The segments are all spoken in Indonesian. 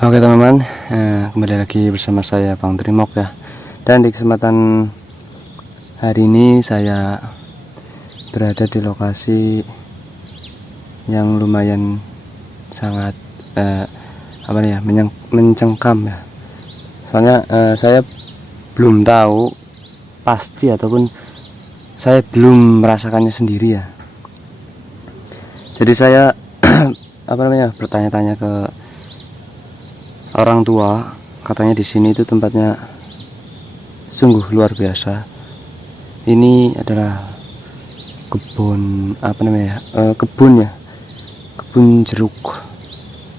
Oke teman-teman, kembali lagi bersama saya Bang Trimok ya. Dan di kesempatan hari ini saya berada di lokasi yang lumayan sangat mencengkam ya. Soalnya saya belum tahu pasti ataupun saya belum merasakannya sendiri ya. Jadi saya bertanya-tanya ke orang tua, katanya di sini itu tempatnya sungguh luar biasa. Ini adalah kebun kebun jeruk.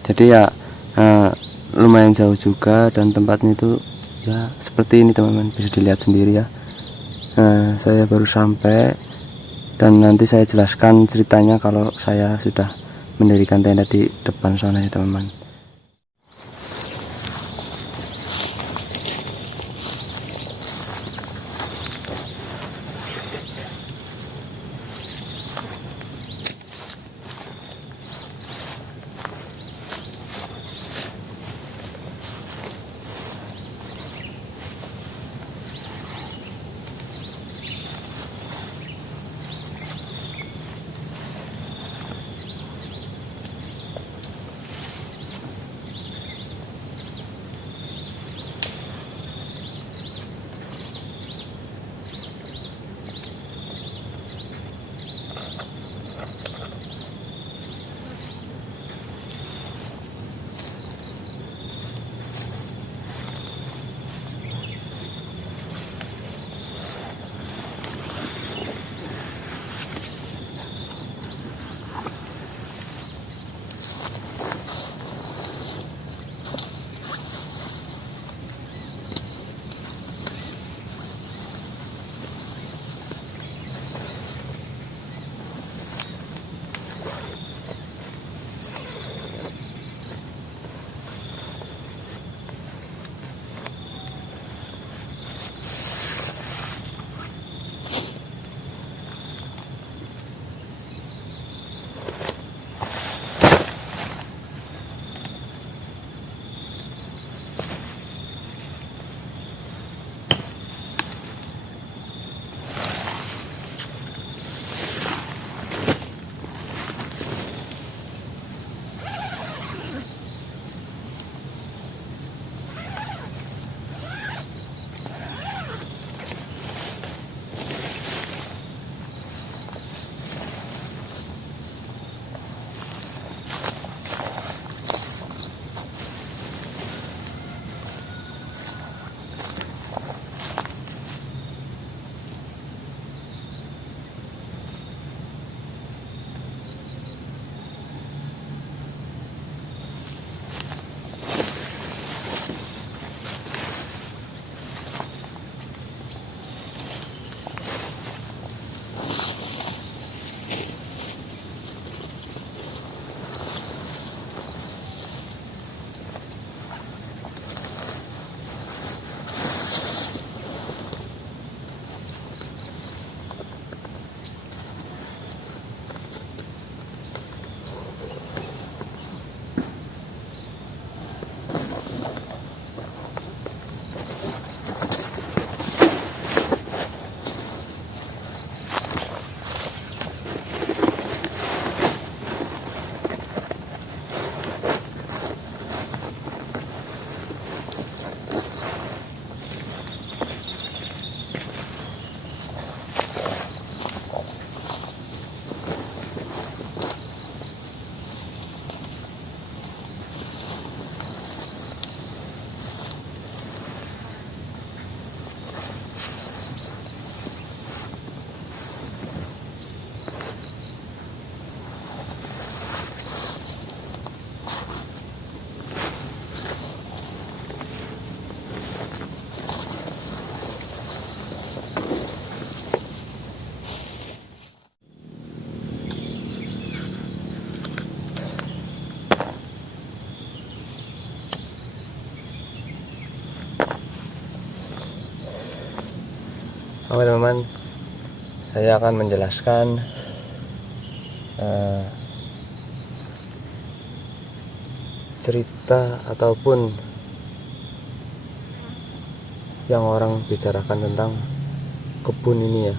Jadi ya lumayan jauh juga, dan tempatnya itu ya seperti ini teman-teman, bisa dilihat sendiri ya. Saya baru sampai, dan nanti saya jelaskan ceritanya kalau saya sudah mendirikan tenda di depan sana ya teman-teman. Oke teman-teman, saya akan menjelaskan cerita ataupun yang orang bicarakan tentang kebun ini ya,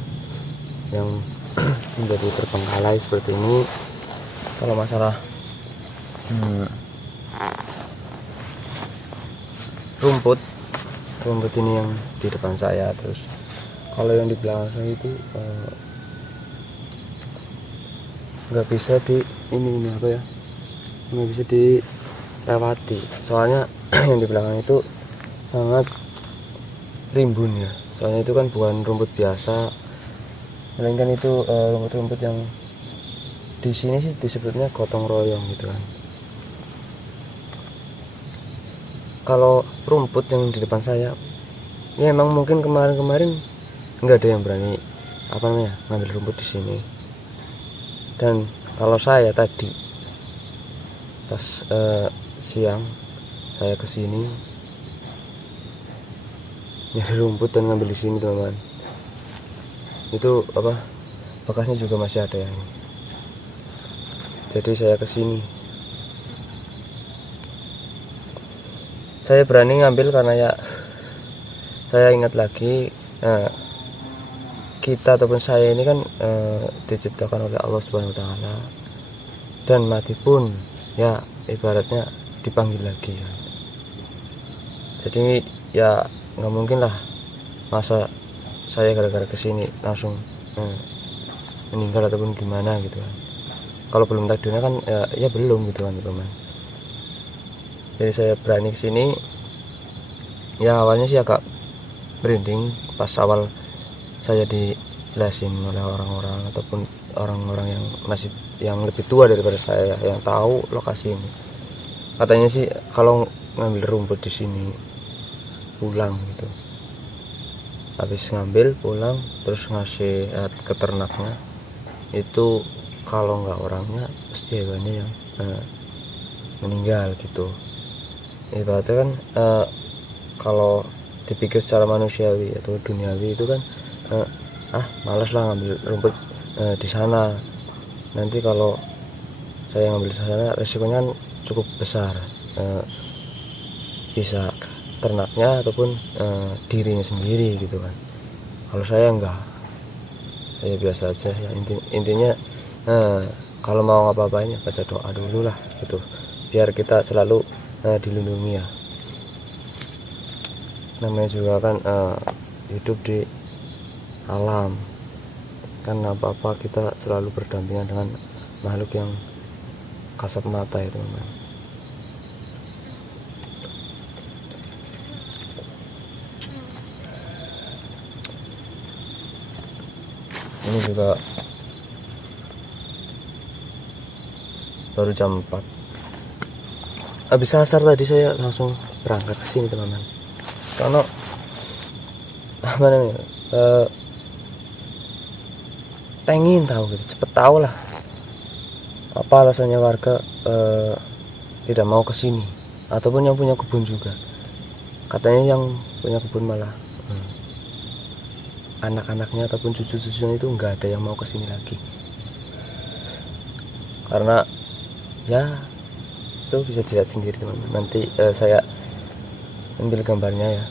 yang menjadi terbengkalai seperti ini. Kalau masalah rumput ini yang di depan saya, terus kalau yang di belakang saya itu nggak bisa ini apa ya, nggak bisa dilewati, soalnya yang di belakang itu sangat rimbun ya. Soalnya itu kan bukan rumput biasa, melainkan itu rumput-rumput yang di sini sih disebutnya gotong royong gitu kan. Kalau rumput yang di depan saya ya emang mungkin kemarin-kemarin nggak ada yang berani ngambil rumput di sini. Dan kalau saya tadi pas siang saya kesini nyari rumput dan ngambil di sini teman-teman, itu bekasnya juga masih ada ya. Jadi saya kesini, saya berani ngambil karena ya saya ingat lagi kita ataupun saya ini kan diciptakan oleh Allah Subhanahu Wa Taala, dan mati pun ya ibaratnya dipanggil lagi kan. Jadi ya nggak mungkin lah masa saya gara-gara kesini langsung meninggal ataupun gimana gitu kan. Kalau belum takdirnya kan ya belum gitu kan teman. Jadi saya berani kesini, ya awalnya sih agak merinding pas awal saya dijelasin oleh orang-orang ataupun orang-orang yang lebih tua daripada saya, yang tahu lokasi ini. Katanya sih kalau ngambil rumput di sini pulang gitu, habis ngambil pulang terus ngasih ke ternaknya, itu kalau nggak orangnya pasti hewannya yang meninggal gitu. Ibaratnya kan kalau dipikir secara manusiawi atau duniawi itu kan malas lah ngambil rumput di sana, nanti kalau saya ngambil di sana resikonya kan cukup besar, bisa ternaknya ataupun dirinya sendiri gitu kan. Kalau saya enggak, saya biasa aja ya. Intinya kalau mau ngapa-ngapain ya baca doa dulu lah gitu, biar kita selalu dilindungi ya. Namanya juga kan hidup di alam kan, apa-apa kita selalu berdampingan dengan makhluk yang kasat mata itu teman. Ini juga baru jam 4, habis asar tadi saya langsung berangkat ke sini teman-teman, karena pengen tahu gitu, cepet tahu lah apa alasannya warga tidak mau ke sini, ataupun yang punya kebun juga. Katanya yang punya kebun malah anak-anaknya ataupun cucu-cucunya itu nggak ada yang mau ke sini lagi, karena ya itu bisa dilihat sendiri teman-teman. Nanti saya ambil gambarnya ya.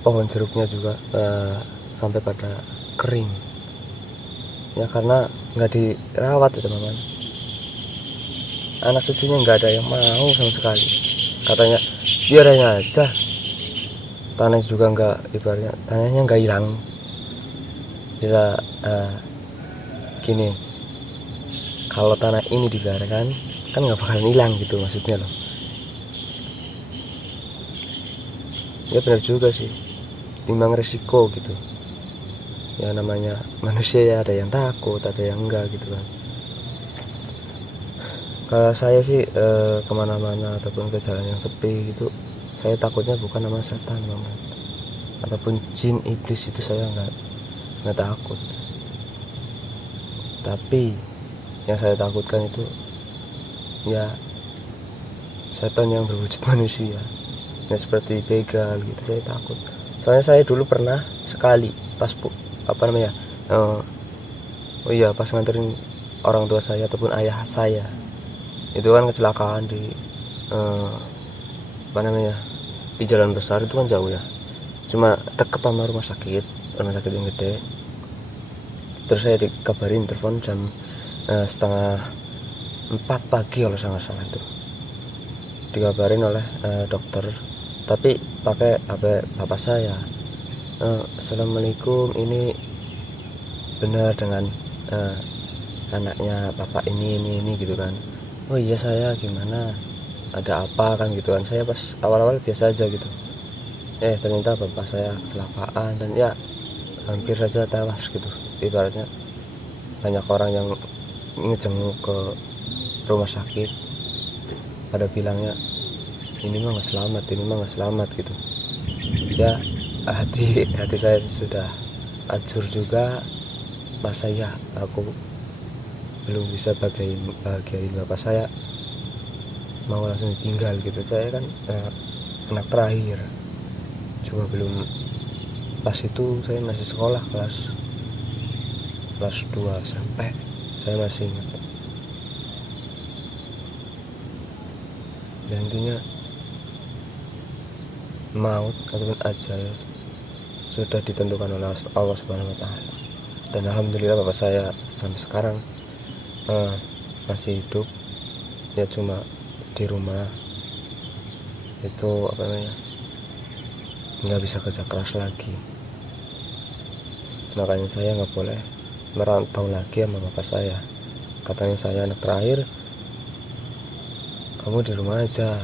Pohon jeruknya juga sampai pada kering ya, karena nggak dirawat ya teman-teman. Anak cucunya nggak ada yang mau sama sekali, katanya biarin aja, tanah juga nggak, ibaratnya tanahnya nggak hilang, bisa gini, kalau tanah ini dibiarkan kan nggak bakalan hilang gitu maksudnya loh. Ya benar juga sih, timbang resiko gitu ya, namanya manusia ya, ada yang takut ada yang enggak gitu kan. Kalau saya sih kemana-mana ataupun ke jalan yang sepi gitu, saya takutnya bukan sama setan teman, ataupun jin iblis, itu saya nggak takut. Tapi yang saya takutkan itu ya setan yang berwujud manusia, ya seperti begal gitu, saya takut. Soalnya saya dulu pernah sekali pas pas nganterin orang tua saya ataupun ayah saya Itu kan kecelakaan di apa namanya, di jalan besar itu kan jauh ya, cuma deket sama rumah sakit yang gede. Terus saya dikabarin telepon jam setengah 4 pagi kalau saya nggak salah, itu dikabarin oleh dokter, tapi pakai HP bapak saya. Assalamualaikum, ini benar dengan anaknya bapak ini gitu kan. Oh iya, saya gimana, ada apa kan gitu kan. Saya pas awal-awal biasa aja gitu, ternyata bapak saya kecelakaan dan ya hampir saja tewas gitu. Ibaratnya banyak orang yang ngejenguk ke rumah sakit pada bilangnya ini mah nggak selamat gitu ya. Hati saya sudah hancur juga. Masa ya aku belum bisa bahagiain bapak saya, mau langsung ditinggal gitu. Saya kan anak terakhir, juga belum, pas itu saya masih sekolah kelas 2 SMP, saya masih ingat. Dan intinya maut ataupun ajal sudah ditentukan oleh Allah Subhanahu wa Ta'ala. Dan alhamdulillah bapak saya sampai sekarang masih hidup ya, cuma di rumah itu apa namanya, nggak bisa kerja keras lagi. Makanya saya nggak boleh merantau lagi sama bapak saya. Katanya saya anak terakhir, kamu di rumah aja.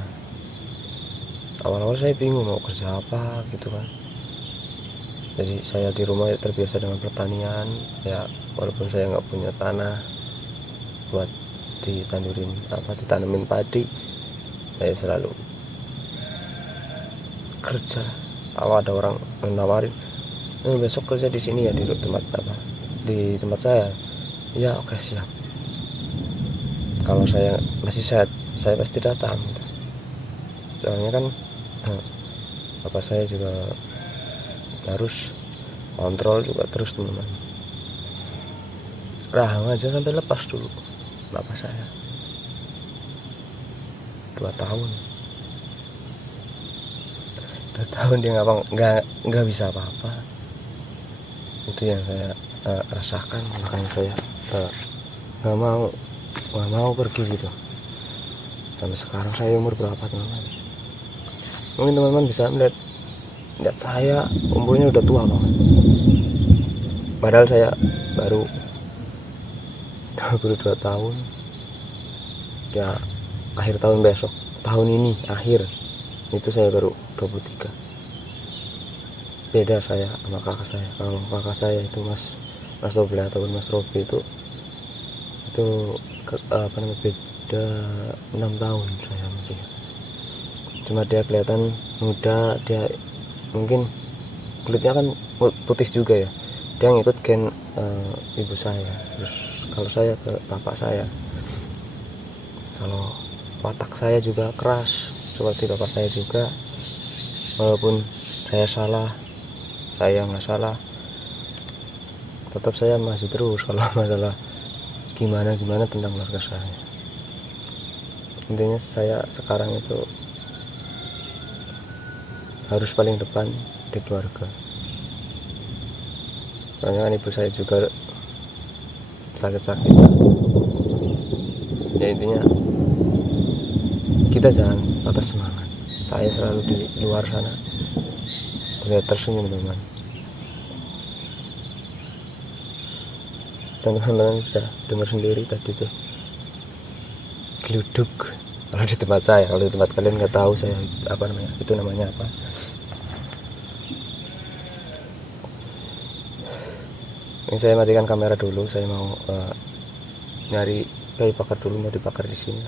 Awal-awal saya bingung mau kerja apa gitu kan. Jadi saya di rumah terbiasa dengan pertanian ya, walaupun saya nggak punya tanah buat ditanemin padi, saya selalu kerja. Kalau ada orang menawarin, besok kerja di sini ya, di tempat saya, ya oke, siap. Kalau saya masih sehat, saya pasti datang gitu. Soalnya kan bapak saya juga harus kontrol juga terus teman-teman. Rahang aja sampai lepas dulu bapak saya 2 tahun dia nggak bisa apa-apa. Itu yang saya rasakan. Makanya saya nggak mau pergi gitu. Sampai sekarang saya umur berapa teman-teman? Mungkin teman-teman bisa melihat saya umurnya udah tua banget, padahal saya baru 22 tahun ya. Akhir tahun besok, tahun ini akhir itu saya baru 23. Beda saya sama kakak saya. Kalau kakak saya itu Mas Robi ataupun Mas Robi itu beda 6 tahun saya mungkin. Cuma dia kelihatan muda, dia mungkin kulitnya kan putih juga ya, dia ngikut gen ibu saya. Terus kalau saya ke bapak saya, kalau watak saya juga keras seperti bapak saya juga. Walaupun saya salah, saya nggak salah, tetap saya masih terus kalau masalah gimana tentang keluarga saya. Intinya saya sekarang itu harus paling depan di keluarga. Soalnya kan ibu saya juga sakit-sakitan. Ya intinya kita jangan patah semangat. Saya selalu di luar sana terlihat tersenyum teman. Teman-teman sudah dengar sendiri tadi tuh geluduk. Kalau di tempat saya, kalau di tempat kalian nggak tahu saya apa namanya, itu namanya apa. Ini saya matikan kamera dulu, saya mau nyari kayu bakar dulu, mau dibakar di sini.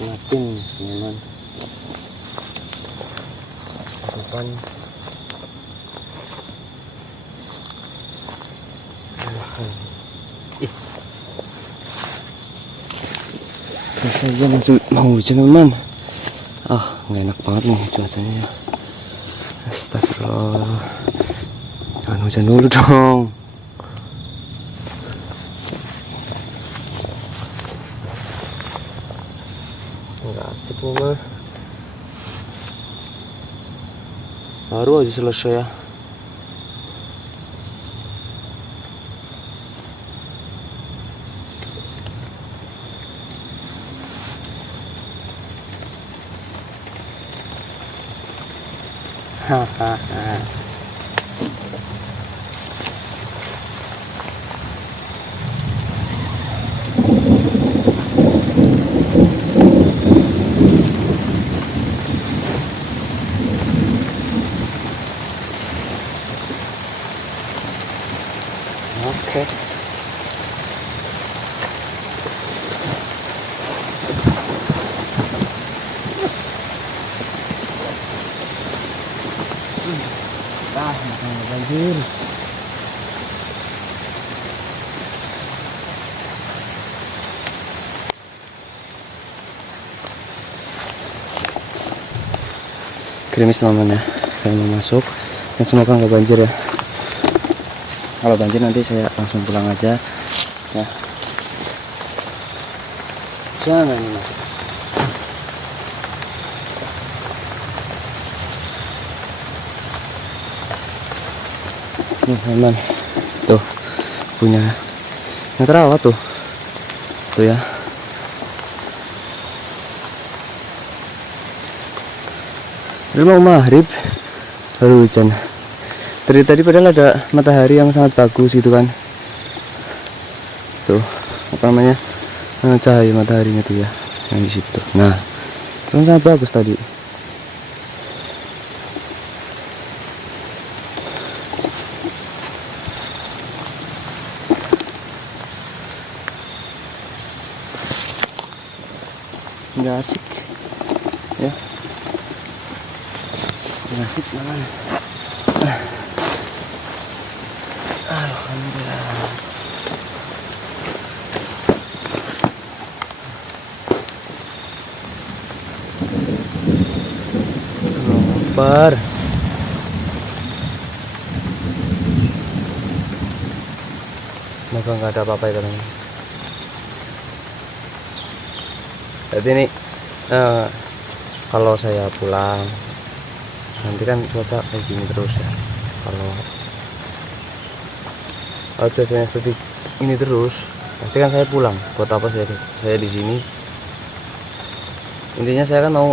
ngatin teman-teman. Depan rasanya langsung mau hujan teman. Nggak enak banget nih cuacanya ya. Astagfirullah, jangan hujan dulu dong. Nggak asik nih mah, baru aja selesai ya. Hahaha. Oke. Makan banjir. Gerimis teman-teman ya, saya mau masuk dan semoga nggak banjir ya. Kalau banjir nanti saya langsung pulang aja ya. Jangan ini. Nih teman, tuh punya yang terawat tuh ya. Udah mau maghrib baru hujan. Dari tadi padahal ada matahari yang sangat bagus gitu kan. Tuh apa namanya, cahaya mataharinya tuh ya, yang di situ tuh. Nah, itu sangat bagus tadi. Nggak asik ya, nggak asik namanya. Alhamdulillah. Lapar. Semoga nggak ada apa-apa ya teman. Jadi ini kalau saya pulang nanti kan cuaca kayak gini terus ya. Kalau cuacanya seperti ini terus, pasti kan saya pulang. Buat apa saya di sini? Intinya saya kan mau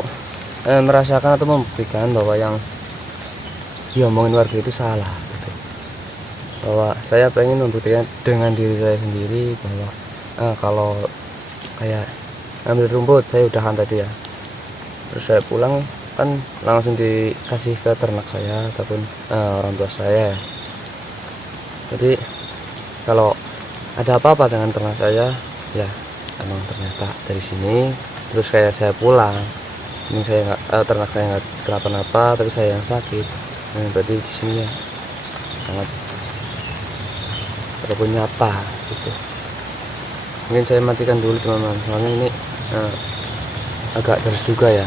merasakan atau membuktikan bahwa yang diomongin warga itu salah gitu. Bahwa saya pengen membuktikan dengan diri saya sendiri bahwa kalau kayak ambil rumput saya udahan tadi ya, terus saya pulang kan langsung dikasih ke ternak saya ataupun orang tua saya. Jadi kalau ada apa-apa dengan ternak saya ya emang ternyata dari sini, terus kayak saya pulang ini saya nggak ternak saya nggak kenapa-napa tapi saya yang sakit. Berarti di sini ya sangat ataupun nyata gitu. Mungkin saya matikan dulu teman-teman, soalnya ini agak deras juga ya.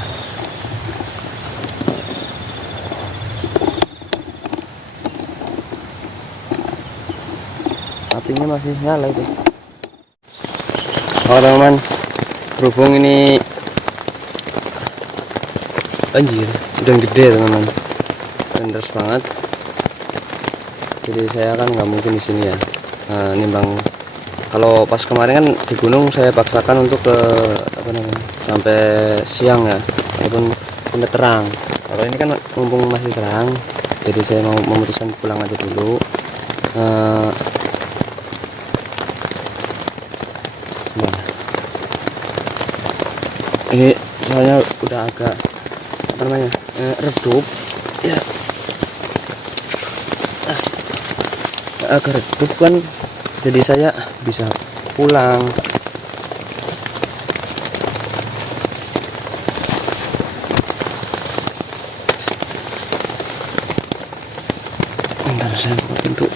Apinya masih nyala itu. Teman-teman, berhubung ini banjir udah gede teman-teman dan deras banget, jadi saya kan nggak mungkin di sini ya nimbang. Kalau pas kemarin kan di gunung saya paksakan untuk ke sampai siang ya, ataupun sampai terang. Kalau ini kan mumpung masih terang, jadi saya mau memutuskan pulang aja dulu. Nah, ini soalnya udah agak apa namanya redup ya, agak redup kan, jadi saya bisa pulang. saya buka pintu.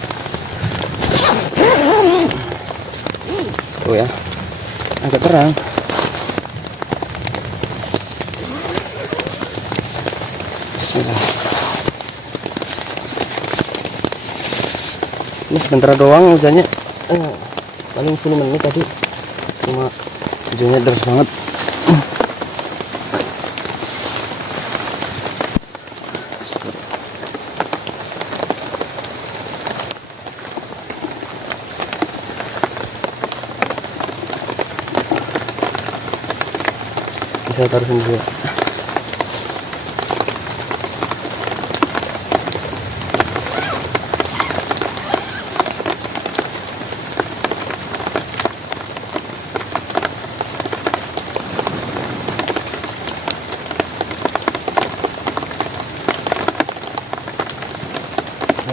Oh ya, agak terang. Bismillah. Ini sebentar doang hujannya, paling 10 menit tadi, cuma hujannya deras banget. Saya taruhin dulu.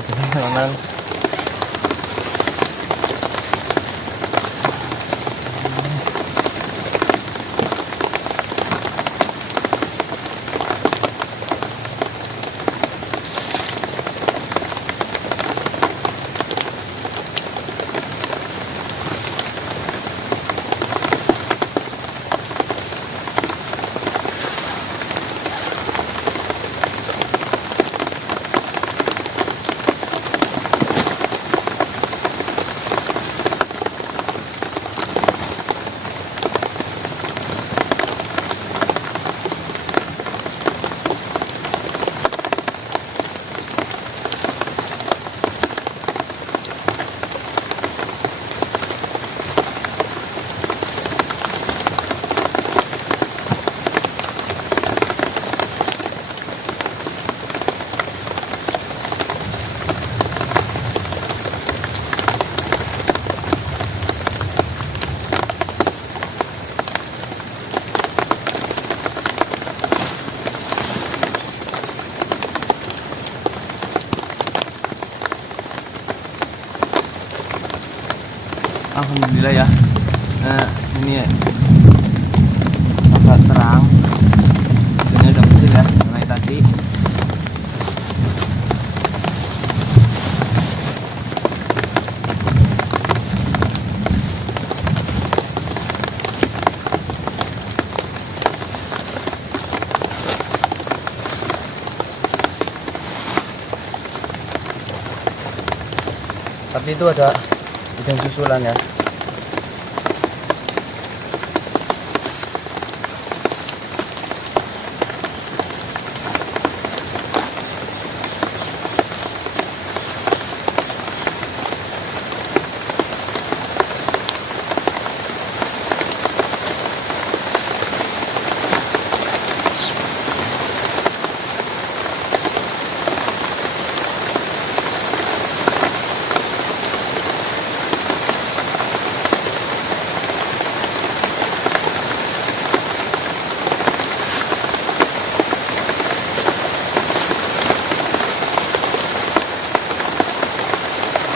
Teman-teman, alhamdulillah ya. Ini ya agak terang, hujannya udah kecil ya mulai tadi. Tapi itu ada hujan susulan ya.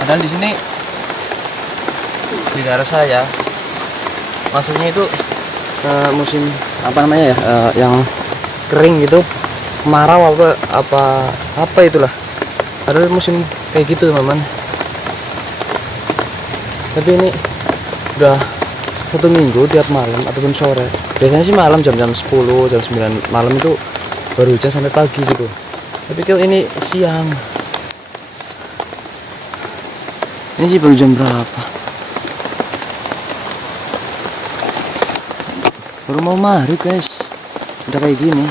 Padahal di sini di daerah saya, maksudnya itu musim apa namanya ya, yang kering gitu, kemarau apa itulah. Padahal musim kayak gitu teman-teman. Tapi ini udah 1 minggu tiap malam ataupun sore. Biasanya sih malam jam-jam 10, jam 9 malam itu baru hujan sampai pagi gitu. Tapi kalau ini siang. Ini sih baru jam berapa? Baru mau maghrib guys, udah kayak gini.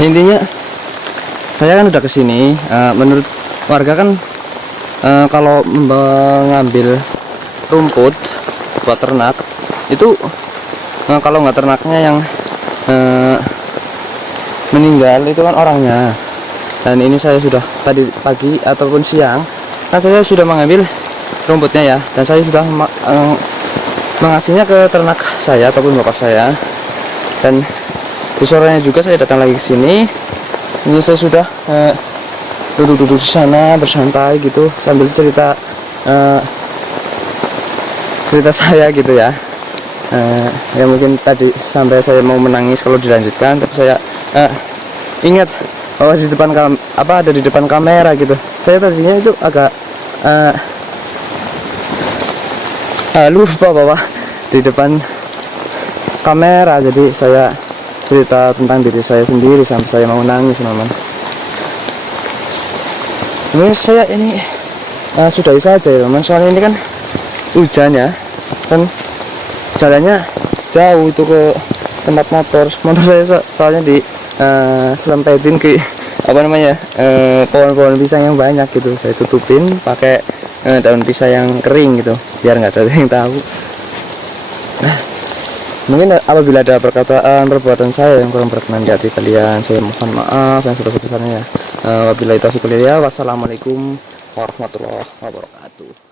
Intinya saya kan udah kesini. Menurut warga kan kalau mengambil rumput buat ternak itu, kalau nggak ternaknya yang meninggal itu kan orangnya. Dan ini saya sudah tadi pagi ataupun siang kan saya sudah mengambil rumputnya ya, dan saya sudah mengasihnya ke ternak saya ataupun bapak saya. Dan di sorenya juga saya datang lagi ke sini. Ini saya sudah duduk-duduk di sana bersantai gitu sambil cerita cerita saya gitu ya. Ya mungkin tadi sampai saya mau menangis kalau dilanjutkan, tapi saya ingat bahwa di depan ada di depan kamera gitu. Saya tadinya itu agak lupa bahwa di depan kamera, jadi saya cerita tentang diri saya sendiri sampai saya mau nangis, teman-teman. Mungkin saya ini sudahi saja ya, teman, soalnya ini kan hujan ya, dan jalannya jauh itu ke tempat motor saya soalnya di selempetin ke pohon-pohon pisang yang banyak gitu. Saya tutupin pakai daun pisang yang kering gitu biar nggak ada yang tahu. Mungkin apabila ada perbuatan saya yang kurang berkenan di hati kalian, saya mohon maaf yang sebesar-besarnya ya. Wabillahi taufiq wal hidayah. Wassalamualaikum warahmatullahi wabarakatuh.